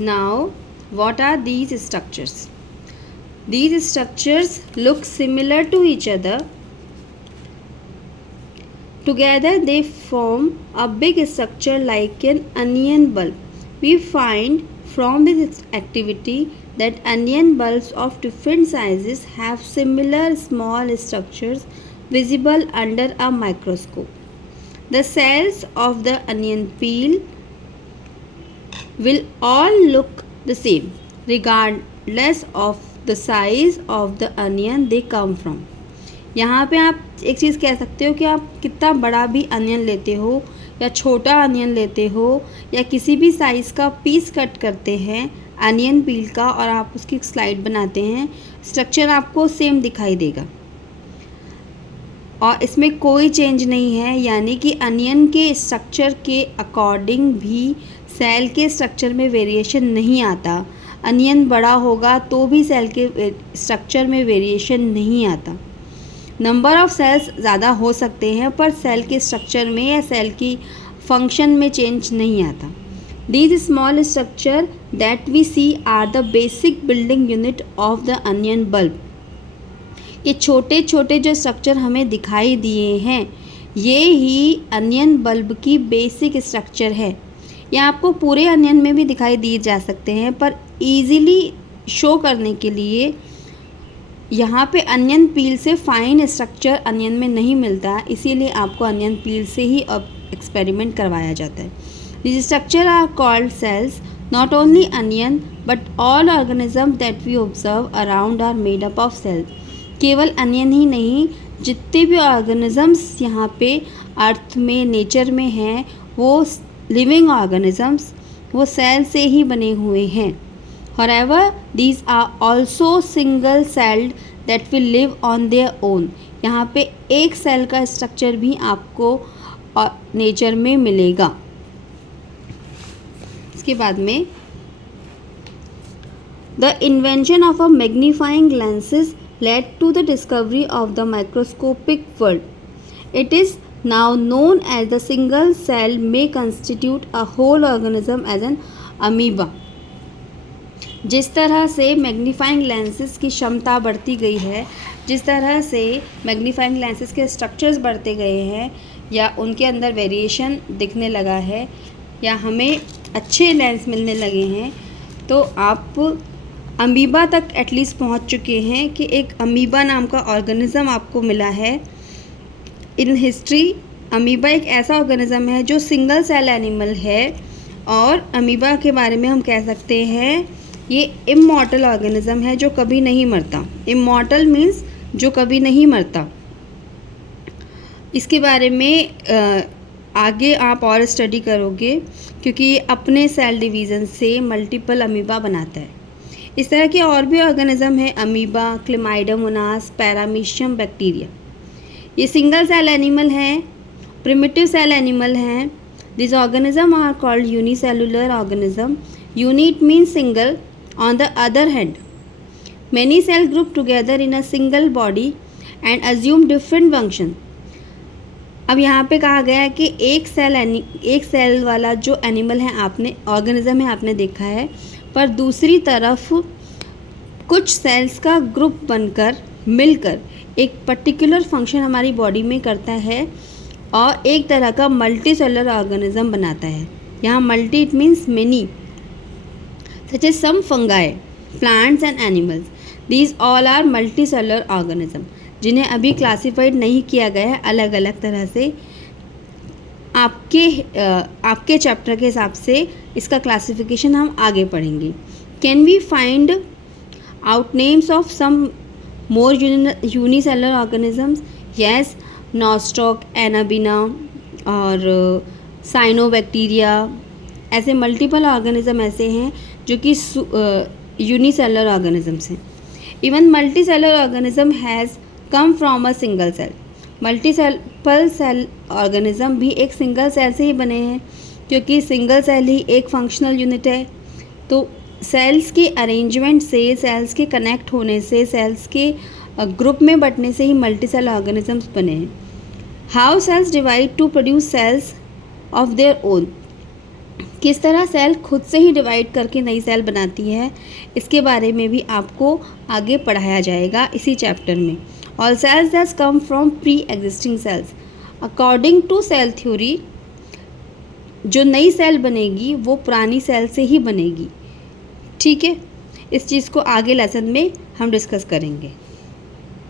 Now, what are these structures? These structures look similar to each other. Together they form a big structure like an onion bulb. We find from this activity that onion bulbs of different sizes have similar small structures visible under a microscope. The cells of the onion peel will all look the same regardless of the size of the onion they come from. यहाँ पे आप एक चीज़ कह सकते हो कि आप कितना बड़ा भी अनियन लेते हो या छोटा अनियन लेते हो या किसी भी साइज़ का पीस कट करते हैं अनियन पील का और आप उसकी स्लाइड बनाते हैं, स्ट्रक्चर आपको सेम दिखाई देगा और इसमें कोई चेंज नहीं है। यानी कि अनियन के स्ट्रक्चर के अकॉर्डिंग भी सेल के स्ट्रक्चर में वेरिएशन नहीं आता। अनियन बड़ा होगा तो भी सेल के स्ट्रक्चर में वेरिएशन नहीं आता। नंबर ऑफ़ सेल्स ज़्यादा हो सकते हैं पर सेल के स्ट्रक्चर में या सेल की फंक्शन में चेंज नहीं आता। These small structure that we see are the basic building unit of the onion bulb. ये छोटे छोटे जो स्ट्रक्चर हमें दिखाई दिए हैं ये ही अनियन बल्ब की बेसिक स्ट्रक्चर है। ये आपको पूरे अनियन में भी दिखाई दिए जा सकते हैं पर इजीली शो करने के लिए यहाँ पे अनियन पील से फाइन स्ट्रक्चर अनियन में नहीं मिलता, इसीलिए आपको अनियन पील से ही अब एक्सपेरिमेंट करवाया जाता है। This structure are called cells. Not only onion but all organism that we observe around are made up of cells. केवल अनियन ही नहीं, जितने भी ऑर्गेनिजम्स यहाँ पे अर्थ में नेचर में हैं वो लिविंग ऑर्गेनिजम्स वो सेल से ही बने हुए हैं। However, these are also single celled that will live on their own. यहाँ पे एक सेल का स्ट्रक्चर भी आपको नेचर में मिलेगा। इसके बाद में The invention of a magnifying lenses led to the discovery of the microscopic world. It is now known as the single cell may constitute a whole organism as an amoeba. जिस तरह से magnifying lenses की क्षमता बढ़ती गई है, जिस तरह से मैग्नीफाइंग लेंसेज के स्ट्रक्चर्स बढ़ते गए हैं या उनके अंदर वेरिएशन दिखने लगा है या हमें अच्छे लेंस मिलने लगे हैं, तो आप अमीबा तक एटलीस्ट पहुंच चुके हैं कि एक अमीबा नाम का ऑर्गेनिज़म आपको मिला है। इन हिस्ट्री अमीबा एक ऐसा ऑर्गेनिज़म है जो सिंगल सेल एनिमल है और अमीबा के बारे में हम कह सकते हैं ये इमॉर्टल ऑर्गेनिज़म है जो कभी नहीं मरता। इमॉर्टल मीन्स जो कभी नहीं मरता। इसके बारे में आगे आप और स्टडी करोगे क्योंकि ये अपने सेल डिवीज़न से मल्टीपल अमीबा बनाता है। इस तरह के और भी ऑर्गेनिज़म हैं अमीबा, क्लेमाइडोमोनास, पैरामीशियम, बैक्टीरिया। ये सिंगल सेल एनिमल हैं, प्रिमिटिव सेल एनिमल हैं। This organism are called unicellular organism. Unit means single. On the other hand, many cells group together in a single body and assume different function. अब यहाँ पे कहा गया है कि एक सेल वाला जो एनिमल है आपने ऑर्गेनिज्म है आपने देखा है, पर दूसरी तरफ कुछ सेल्स का ग्रुप बनकर मिलकर एक पर्टिकुलर फंक्शन हमारी बॉडी में करता है और एक तरह का मल्टी सेलुलर ऑर्गेनिज्म बनाता है। यहाँ multi it means many, such as some fungi, plants and animals. These all are multicellular organism, जिन्हें अभी क्लासिफाइड नहीं किया गया है अलग अलग तरह से। आपके चैप्टर के हिसाब से इसका क्लासिफिकेशन हम आगे पढ़ेंगे। Can we find out names of some more unicellular organisms? Yes, nostoc, anabaena और साइनोबैक्टीरिया, ऐसे मल्टीपल ऑर्गेनिज्म ऐसे हैं जो कि यूनिसेलुलर ऑर्गेनिजम्स हैं। Even multicellular organism has come from a single cell. Multiple cell organism भी एक सिंगल सेल से ही बने हैं क्योंकि सिंगल सेल ही एक फंक्शनल यूनिट है। तो सेल्स के अरेंजमेंट से, सेल्स के कनेक्ट होने से, सेल्स के ग्रुप में बंटने से ही मल्टीसेल ऑर्गेनिजम्स बने हैं। How cells divide to produce cells of their own? किस तरह सेल खुद से ही डिवाइड करके नई सेल बनाती है, इसके बारे में भी आपको आगे पढ़ाया जाएगा इसी चैप्टर में। All cells that come from pre existing cells. According to cell theory, जो नई सेल बनेगी वो पुरानी सेल से ही बनेगी। ठीक है, इस चीज़ को आगे लेसन में हम डिस्कस करेंगे।